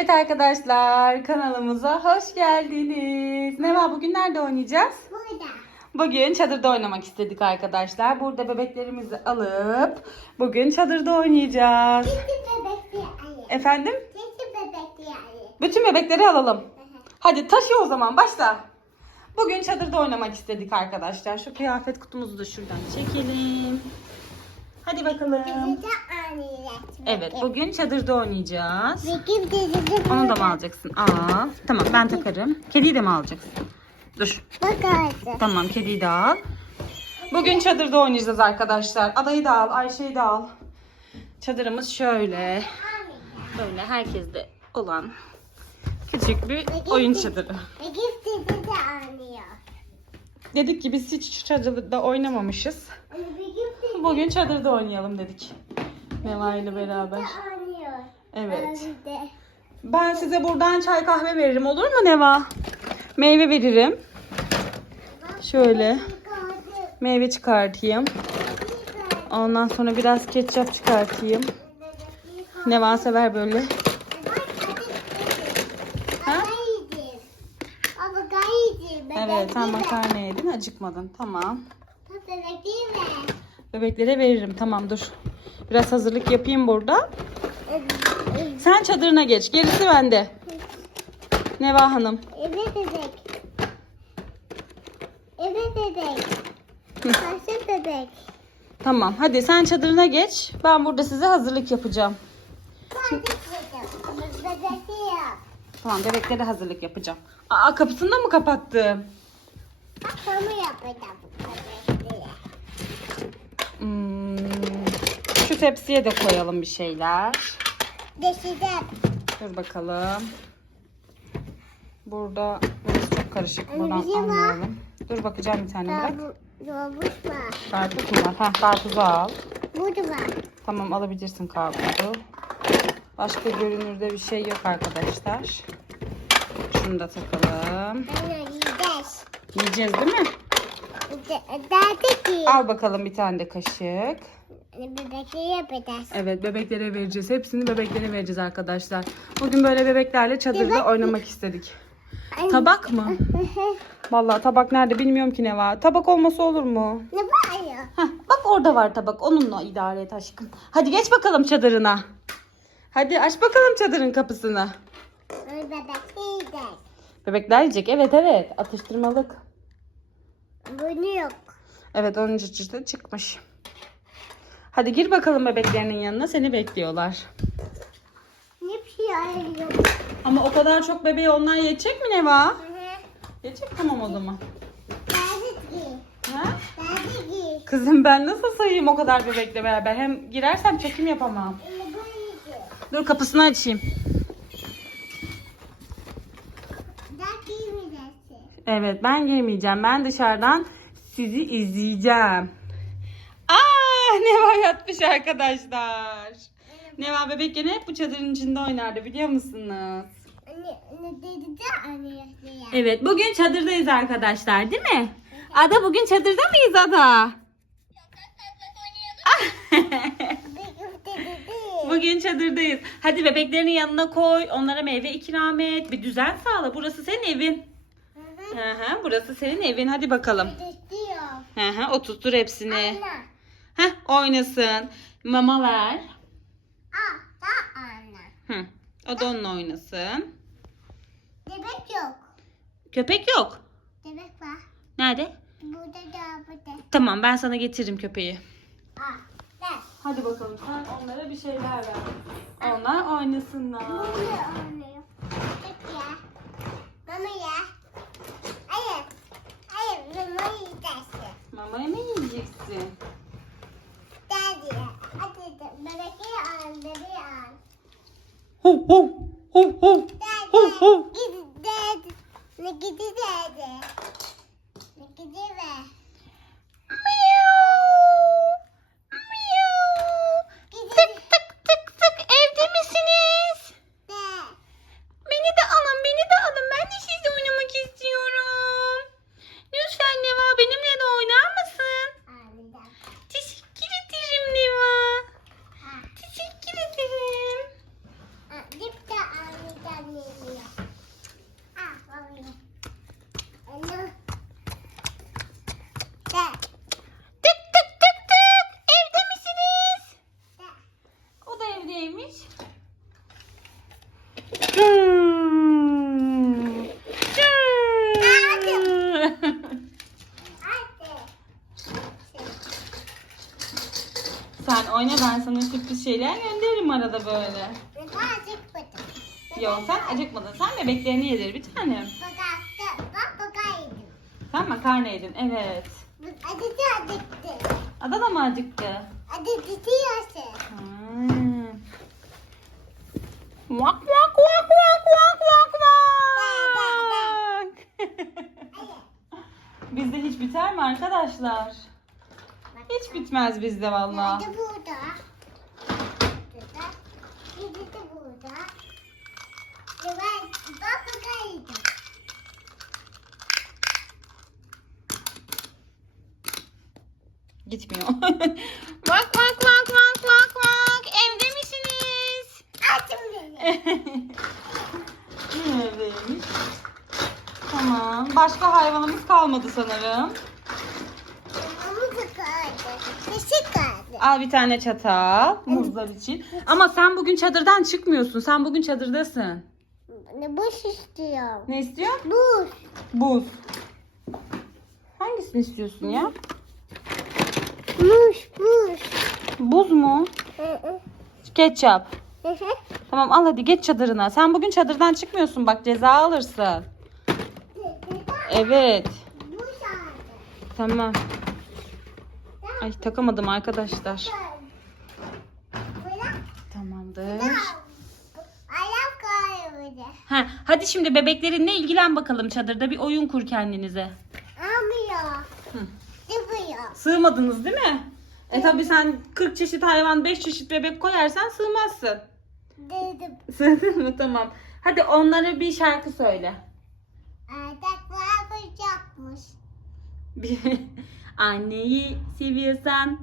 Evet arkadaşlar kanalımıza hoş geldiniz. Ne var bugün nerede oynayacağız? Burada. Bugün çadırda oynamak istedik arkadaşlar. Burada bebeklerimizi alıp bugün çadırda oynayacağız. Cici bebekli ayı. Efendim? Cici bebekli ayı. Bütün bebekleri alalım. Hadi taşı o zaman başla. Bugün çadırda oynamak istedik arkadaşlar. Şu kıyafet kutumuzu da şuradan çekelim. Hadi bakalım. Anneler. Evet bugün çadırda oynayacağız. Benim cici Onu da mı alacaksın? Al. Tamam ben takarım. Kediyi de mi alacaksın? Dur. Bak. Tamam kediyi de al. Bugün çadırda oynayacağız arkadaşlar. Adayı da al, Ayşe'yi de al. Çadırımız şöyle. Böyle herkeste olan küçük bir oyun çadırı. Benim cici de anlıyor. Dedik ki biz hiç çadırda oynamamışız. Bugün çadırda oynayalım dedik. Neva ile beraber. Evet. Ben size buradan çay kahve veririm olur mu Neva? Meyve veririm. Şöyle meyve çıkartayım. Ondan sonra biraz ketçap çıkartayım. Neva sever böyle. Ha? Evet sen makarna yedin acıkmadın. Tamam. Bebeklere veririm. Tamam dur. Biraz hazırlık yapayım burada. Sen çadırına geç. Gerisi bende. Neva Hanım. Evet bebek. Evet bebek. Nasıl bebek? Tamam hadi sen çadırına geç. Ben burada size hazırlık yapacağım. Hadi kızım. Bebek yok. Tamam bebeklere hazırlık yapacağım. Aa kapısını da mı kapattım? Bak onu yapacağım. Hmm, tepsiye de koyalım bir şeyler. Deşeceğim. Dur bakalım. Burada burası çok karışık. Buradan anlayalım. Dur bakacağım bir tane bırak. Doğmuş var. Karpuz mu var? Heh, karpuzu al. Burada var. Tamam alabilirsin karpuzu. Başka görünürde bir şey yok arkadaşlar. Şunu da takalım. Anne yiyeceğiz. Yiyeceğiz değil mi? Derdi ki. Al bakalım bir tane de kaşık. Bebekliği yapacağız. Evet bebeklere vereceğiz. Hepsini bebeklere vereceğiz arkadaşlar. Bugün böyle bebeklerle çadırda oynamak istedik. Tabak mı? Vallahi tabak nerede bilmiyorum ki ne var. Tabak olması olur mu? ne var ya? Heh, bak orada var tabak. Onunla idare et aşkım. Hadi geç bakalım çadırına. Hadi aç bakalım çadırın kapısını. Bebekliği yiyeceğiz. Bebekler yiyecek. Evet evet. Atıştırmalık. Bunu yok. Evet onun cıcısı çıkmış. Hadi gir bakalım bebeklerinin yanına. Seni bekliyorlar. Ne şey arıyor. Ama o kadar çok bebeği onlar yiyecek mi Neva? Hı hı. Yiyecek tamam o zaman. Ha? Kızım ben nasıl sayayım o kadar bebekle beraber? Hem girersem çekim yapamam. Yiyeceğiz. Dur kapısını açayım. Derdi yemeyeceksin. Evet ben girmeyeceğim. Ben dışarıdan sizi izleyeceğim. Aa Neva yatmış arkadaşlar. Neva bebekken hep bu çadırın içinde oynardı biliyor musunuz? Evet bugün çadırdayız arkadaşlar değil mi? Ada bugün çadırda mıyız Ada? Bugün çadırdayız. Hadi bebeklerini yanına koy. Onlara meyve ikram et. Bir düzen sağla. Burası senin evin. Hı hı. Burası senin evin. Hadi bakalım. İstiyor. Hı hı, oturtur hepsini. Anne. Heh, oynasın. Mama ver. Aa, da anne. Hı. O da onunla oynasın. Bebek yok. Köpek yok. Bebek var. Nerede? Burada da burada. Tamam ben sana getiririm köpeği. Aa, ver. Hadi bakalım sen onlara bir şeyler ver. Onlar oynasınlar. Bunu anlıyor. Bebek ya. Mama ya. Hayır. Hayır, mama yiyeceksin. Mamayı mı yiyeceksin? Daddy. Hadi de bebeği al, bebeği al. Ho ho ho ho. Ho ho. Daddy. Gidi daddy. Ne gidi daddy. Ne gidi be. Gidi Tık tık tık tık evde misiniz? de. Beni de alın beni de alın ben de sizle oynamak istiyorum. Lütfen Neva benimle de oynar mısın? Alacağım. Teşekkür ederim Neva. Ha, Teşekkür ederim. ha, dip de alacağım. anneciğim. Ah, babacığım. Anne. De, Tık tık tık tık. Evde misiniz? de. O da evdeymiş. Hmm. Hadi. Sen oyna ben sana sürpriz şeyler gönderirim arada böyle. Birazcık bıdım. Yok sen acıkmadın. Sen bebeklerini yedir bir tanem. Bakattı. Bak bakayım. Sen makarna yedin evet. Acıtı acıttı. Ada da mı acıktı? Acıtı yaşa. Hmm. Vak vak vak vak vak vak vak. bizde hiç biter mi arkadaşlar? Hiç bitmez bizde vallahi. Nerede burada? Burada. Biri de burada. Ve bak. Gitmiyor. vak vak vak vak vak vak. Evde misiniz? Yine evdeymiş. Tamam. Başka hayvanımız kalmadı sanırım. Kaldı. Al bir tane çatal muzlar için. Ama sen bugün çadırdan çıkmıyorsun. Sen bugün çadırdasın. Ne boş istiyorum. Ne istiyor? Buz. Buz. Hangisini istiyorsun ya? Buz. Buz. Buz mu? Hı hı. Ketçap. Hı hı. Tamam al hadi geç çadırına. Sen bugün çadırdan çıkmıyorsun bak ceza alırsın. Evet. Buz. Tamam. Ay takamadım arkadaşlar. Tamamdır. Kayboldu. Ha, hadi şimdi bebeklerinle ilgilen bakalım çadırda bir oyun kur kendinize. Almıyor. Hı. Dıbıyor. Sığmadınız değil mi? E tabi sen 40 çeşit hayvan 5 çeşit bebek koyarsan sığmazsın. Dedim. Sığdın mı? Tamam. Hadi onlara bir şarkı söyle. Ayaklar bıçakmış. Bir, anneyi seviyorsan,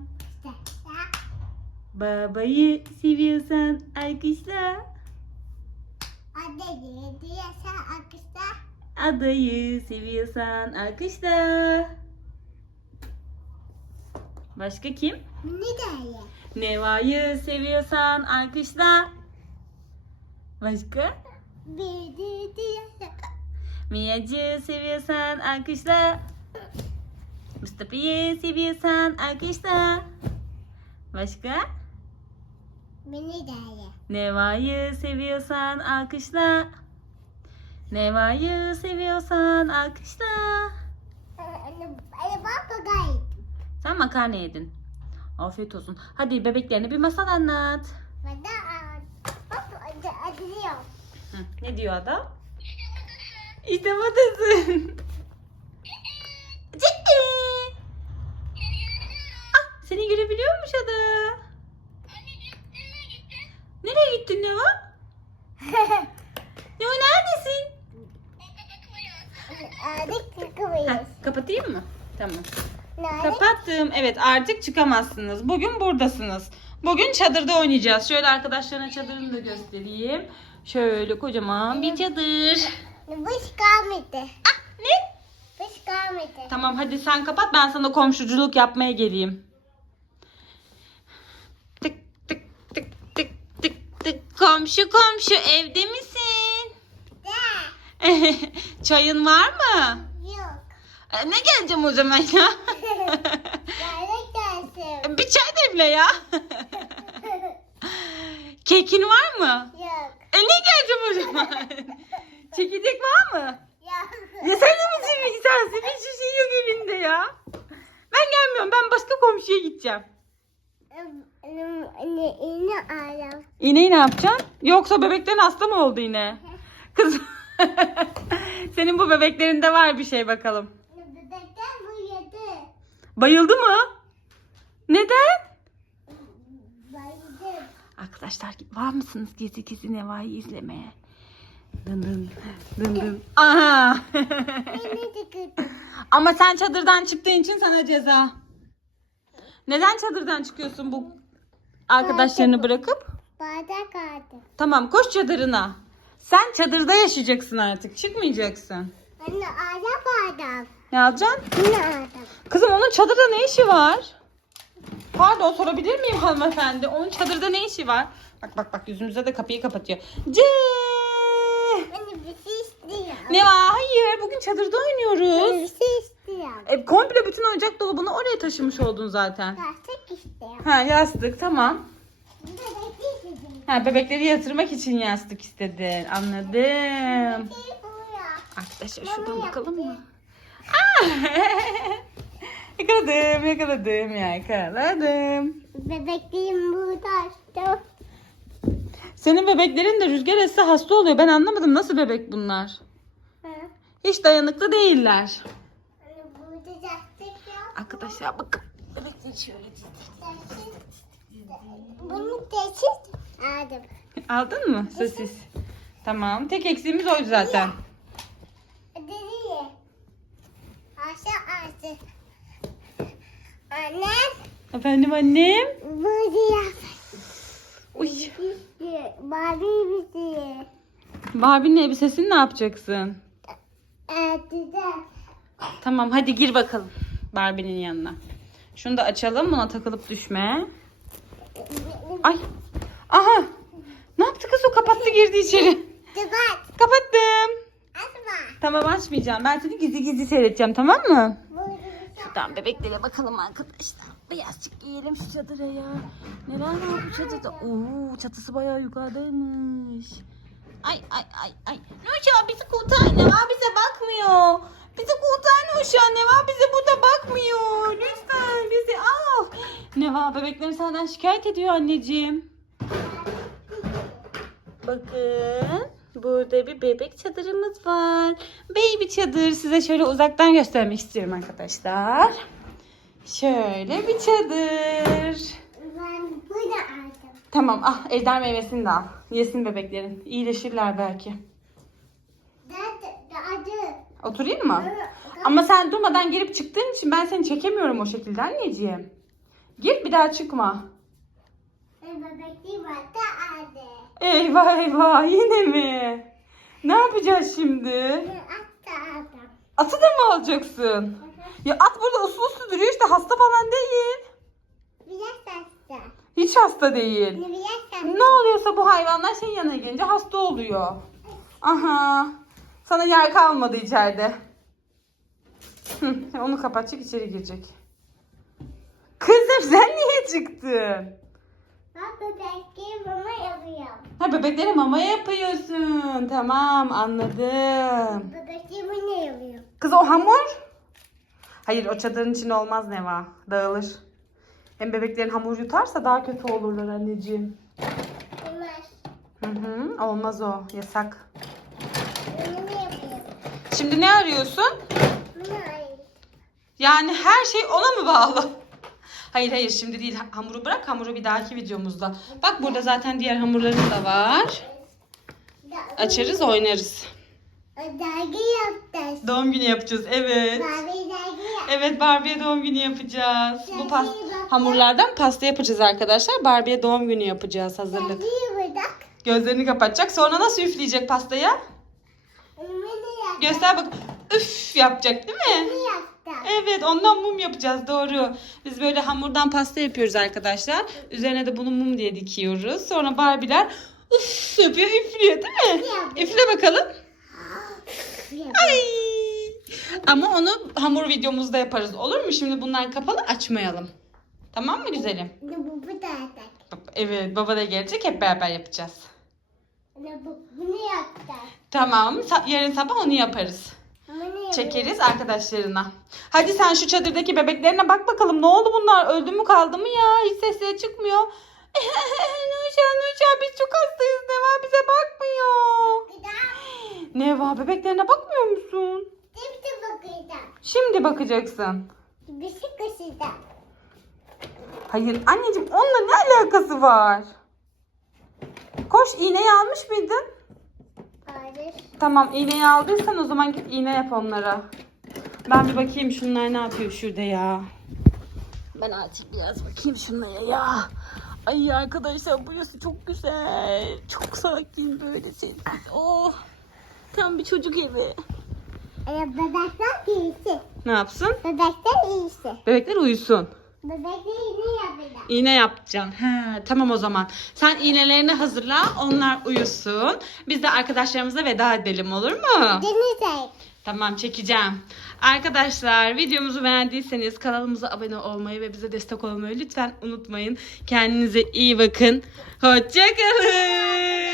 babayı seviyorsan alkışla. Anne diye sen akışta. Adayı seviyorsan alkışla. Başka kim? Ne diye? Neva'yı seviyorsan alkışla. Başka? Miyacı seviyorsan alkışla. Mustafa'yı seviyorsan alkışla. Başka? Beni diye. Neva'yı seviyorsan alkışla. Neva'yı seviyorsan alkışla. Bakayım. Sen makarna yedin. Afiyet olsun. Hadi bebeklerine bir masal anlat. De. Hı, ne diyor adam? İşte buradasın. Ciddi. Ah, seni görebiliyormuş ada. Nereye gittin Neva? Neva neredesin? Adık Heh, çıkıyoruz. kapatayım mı? Tamam. Nerede? Kapattım. Evet artık çıkamazsınız. Bugün buradasınız. Bugün çadırda oynayacağız. Şöyle arkadaşlarına çadırını da göstereyim. Şöyle kocaman bir çadır. Boş kalmadı. Ah ne? Boş kalmadı. Tamam hadi sen kapat ben sana komşuculuk yapmaya geleyim. Komşu komşu evde misin? De. Çayın var mı? Yok. E, Ne geleceğim o zaman ya? Gelsin? bir çay demle ya. Kekin var mı? Yok. E ne geleceğim o zaman? Çekirdek var mı? Yok. Ya sen de mi şimdi sensin? Hiçbir şey yok evinde ya. Ben gelmiyorum. Ben başka komşuya gideceğim. İğne aram. İğneyi ne yapacaksın? Yoksa bebeklerin hasta mı oldu yine? Kız. Senin bu bebeklerinde var bir şey bakalım. Bebekler bu yedi. Bayıldı mı? Neden? Bayıldım. Arkadaşlar var mısınız gizli gizli Neva'yı izlemeye? Dın dın dın dın. Aha. Ama sen çadırdan çıktığın için sana ceza. Neden çadırdan çıkıyorsun bu arkadaşlarını bırakıp? Bardak aldım. Tamam koş çadırına. Sen çadırda yaşayacaksın artık. Çıkmayacaksın. Anne araba adam. Ne alacaksın? Ne adam? Kızım onun çadırda ne işi var? Pardon sorabilir miyim hanımefendi? Onun çadırda ne işi var? Bak bak bak yüzümüze de kapıyı kapatıyor. C. Anne bir şey istiyorum. Ne var? Hayır bugün çadırda oynuyoruz. Şey istiyorum. E, komple bütün oyuncak dolabını oraya taşımış oldun zaten. Yastık istiyorum. Ha yastık tamam. İstiyorum. Ha bebekleri yatırmak için yastık istedin. Anladım. Arkadaşlar şuradan bakalım mı? Aa! yakaladım yakaladım yakaladım. Bebekliğim burada. Senin bebeklerin de rüzgar esse hasta oluyor. Ben anlamadım nasıl bebek bunlar? Ha. Hiç dayanıklı değiller. Arkadaşlar bakın. Bebekleri şöyle. Bunu teşhis aldım. Aldın mı sosis? Tamam. Tek eksiğimiz oydu zaten. Deli. Aşağı aşağı. Anne. Efendim annem? Burada Uy. Barbie bizi. Barbie'nin elbisesini ne yapacaksın? Ertede. Tamam hadi gir bakalım Barbie'nin yanına. Şunu da açalım buna takılıp düşme. Ay. Aha. Ne yaptı kız o kapattı girdi içeri. Kapattım. Asma. Tamam açmayacağım. Ben seni gizli gizli seyredeceğim tamam mı? Bir. Tamam bebeklere bakalım arkadaşlar. Birazcık giyelim şu çadıra ya. Neler var bu çadırda? Oo çatısı bayağı yukarıdaymış. Ay ay ay ay. Nurşah bizi kurtar ne var bize bakmıyor. Bizi kurtar Nurşah ne var bize burada bakmıyor. Lütfen bizi al. Ne var bebekleri senden şikayet ediyor anneciğim. Bakın burada bir bebek çadırımız var. Baby çadır size şöyle uzaktan göstermek istiyorum arkadaşlar. Şöyle bir çadır. Ben burada aldım. Tamam ah ejder meyvesini de al. Yesin bebeklerin. İyileşirler belki. Oturayım mı? Ama sen durmadan girip çıktığın için ben seni çekemiyorum o şekilde anneciğim. Gir bir daha çıkma. Eyvah eyvah yine mi? Ne yapacağız şimdi? Atı da mı alacaksın? Ya at burada uslu uslu duruyor işte hasta falan değil. Biraz hasta. Hiç hasta değil. Biraz hasta. Ne oluyorsa bu hayvanlar senin yanına gelince hasta oluyor. Aha. Sana yer kalmadı içeride. Hı, onu kapatacak içeri girecek. Kızım sen niye çıktın? Bebekliğim mama yapıyor. Ha bebeklere mama yapıyorsun. Tamam anladım. Bebekliğim ne yapıyor? Kız o hamur. Hayır o çadırın içinde olmaz Neva. Dağılır. Hem bebeklerin hamur yutarsa daha kötü olurlar anneciğim. Olmaz. Hı hı, olmaz o. Yasak. Bunu? Şimdi ne arıyorsun? Bunu. Yani her şey ona mı bağlı? Hayır hayır şimdi değil. Hamuru bırak hamuru bir dahaki videomuzda. Bak burada zaten diğer hamurların da var. Açarız oynarız. Dergi yapacağız. Doğum günü yapacağız evet. Dergi. Evet Barbie'ye doğum günü yapacağız. Bu pas hamurlardan pasta yapacağız arkadaşlar. Barbie'ye doğum günü yapacağız hazırlık. Gözlerini kapatacak. Sonra nasıl üfleyecek pastaya? Göster bak. Üf yapacak değil mi? Evet ondan mum yapacağız doğru. Biz böyle hamurdan pasta yapıyoruz arkadaşlar. Üzerine de bunu mum diye dikiyoruz. Sonra Barbie'ler uf yapıyor üflüyor değil mi? Üfle bakalım. Ay. Ama onu hamur videomuzda yaparız olur mu? Şimdi bunlar kapalı açmayalım. Tamam mı güzelim? Bu da. Evet baba da gelecek hep beraber yapacağız. Ne bu bunu yaptı. Tamam yarın sabah onu yaparız. Çekeriz arkadaşlarına. Hadi sen şu çadırdaki bebeklerine bak bakalım. Ne oldu bunlar? Öldü mü kaldı mı ya? Hiç sesleri çıkmıyor. Nurşah Nurşah biz çok hastayız. Neva bize bakmıyor. Neva bebeklerine bakmıyor musun? Hepsi bakacağım. Şimdi bakacaksın. Bir şey kaşıyacağım. Hayır anneciğim onunla ne alakası var? Koş iğneyi almış mıydın? Hayır. Tamam iğneyi aldıysan o zaman git iğne yap onlara. Ben bir bakayım şunlar ne yapıyor şurada ya. Ben artık biraz bakayım şunlara ya. Ay arkadaşlar burası çok güzel. Çok sakin böyle sessiz. Oh. Tam bir çocuk evi. Ee, bebekler iyisi. Ne yapsın? Bebekler iyisi. Bebekler uyusun. Bebekler iyi yapacağım. İğne yapacaksın. He, tamam o zaman. Sen iğnelerini hazırla. Onlar uyusun. Biz de arkadaşlarımıza veda edelim olur mu? Denize. Tamam çekeceğim. Arkadaşlar videomuzu beğendiyseniz kanalımıza abone olmayı ve bize destek olmayı lütfen unutmayın. Kendinize iyi bakın. Hoşçakalın.